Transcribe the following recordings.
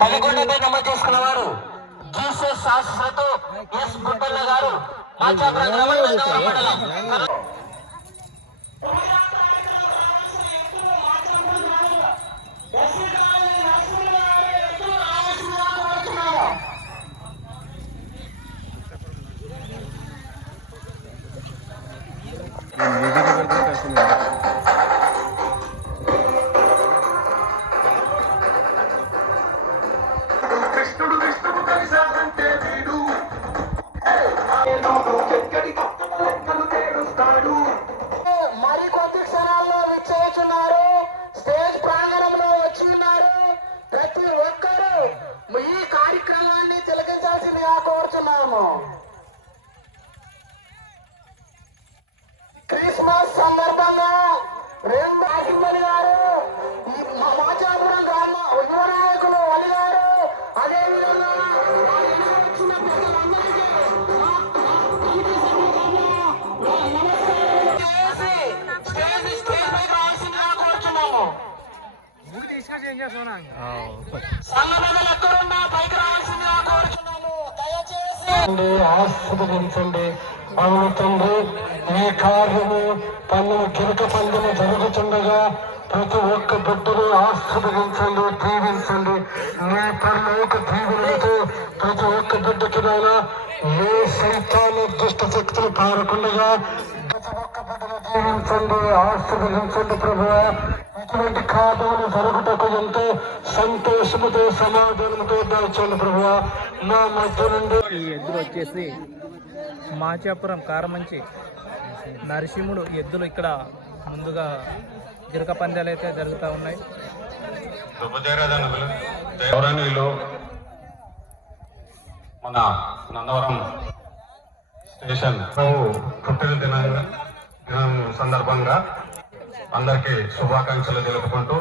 పదకొండుపై నమోదు చేసుకున్న వారు జీసస్ శాస్త్రతో ఎస్ పుట్టన్న గారు. మాచాపురం మండలం క్రిస్మస్ సందర్భంగా రెండు రాసింహలి గారు మాచాపురం గ్రామ యువ నాయకులు వలి గారు అదే విధంగా ఆస్వాదించండి అవును తండ్రి ఈ కార్యము పన్నుల కిరక పండుగ జరుగుతుండగా ప్రతి ఒక్క బిడ్డను ఆస్వాదించండి దీవించండి. మీ పరలోక దీవులతో ప్రతి ఒక్క బిడ్డకి నాయన ఏ సైతాన దుష్ట శక్తులు పారకుండగా ప్రతి ఒక్క బిడ్డను దీవించండి ఆస్వాదించండి ప్రభు ఇటువంటి కార్యములు జరుగుటకు ఎంతో సంతోషముతో సమాధానముతో దాల్చండి ప్రభు మా మధ్య నుండి ఈ ఎద్దులు వచ్చేసి మాచాపురం కారమంచి నరసింహుడు ఎద్దులు ఇక్కడ ముందుగా గిరక పందాలు అయితే జరుగుతూ ఉన్నాయి. మన నందవరం స్టేషన్. ప్రభు పుట్టిన దిన దినం సందర్భంగా అందరికీ శుభాకాంక్షలు తెలుపుకుంటూ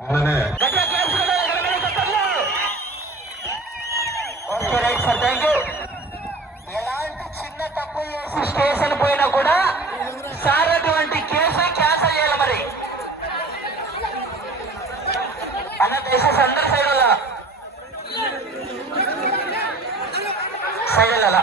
మొన్ననే ఎలాంటి చిన్న తప్పు చేసి స్టేషన్ పోయినా కూడా సార్ అటువంటి కేసు క్యాన్సల్ చేయాలి మరి. అన్న దేశ అందరు సైడ్ సైడ్ అలా.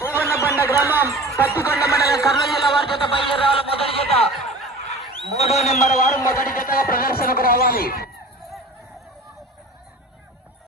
పూవన్నబండ గ్రామం పత్తికొండ మండలం కర్నూలు జిల్లా వారి చేత బయలుదేరాలి మొదటి చేత మూడో నెంబర్ వారు మొదటి చేత ప్రదర్శనకు రావాలి.